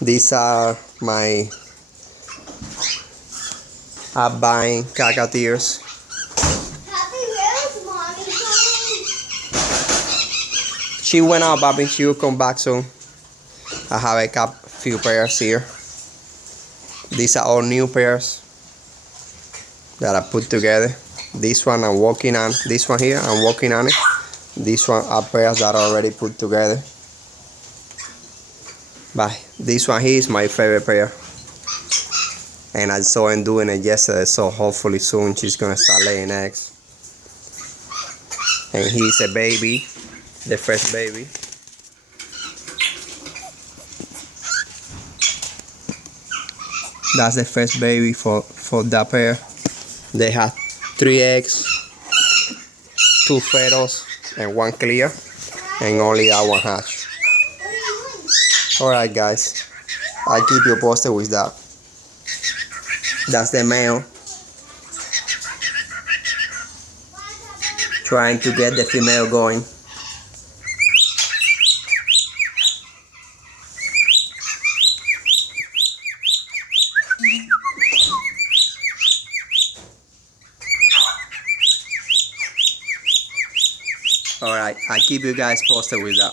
These are my albino cockatiels. She went out, Bobby. She will come back soon. I have a few pairs here. These are all new pairs that I put together. This one I'm working on. This one here, I'm working on it. This one are pairs that are already put together. But this one here is my favorite pair. And I saw him doing it yesterday, so hopefully soon she's gonna start laying eggs. And he's a baby, the first baby. That's the first baby for that pair. They have 3 eggs, 2 fetos, and 1 clear, and only that one hatch. Alright guys, I'll keep you posted with that. That's the male trying to get the female going. Alright, I'll keep you guys posted with that.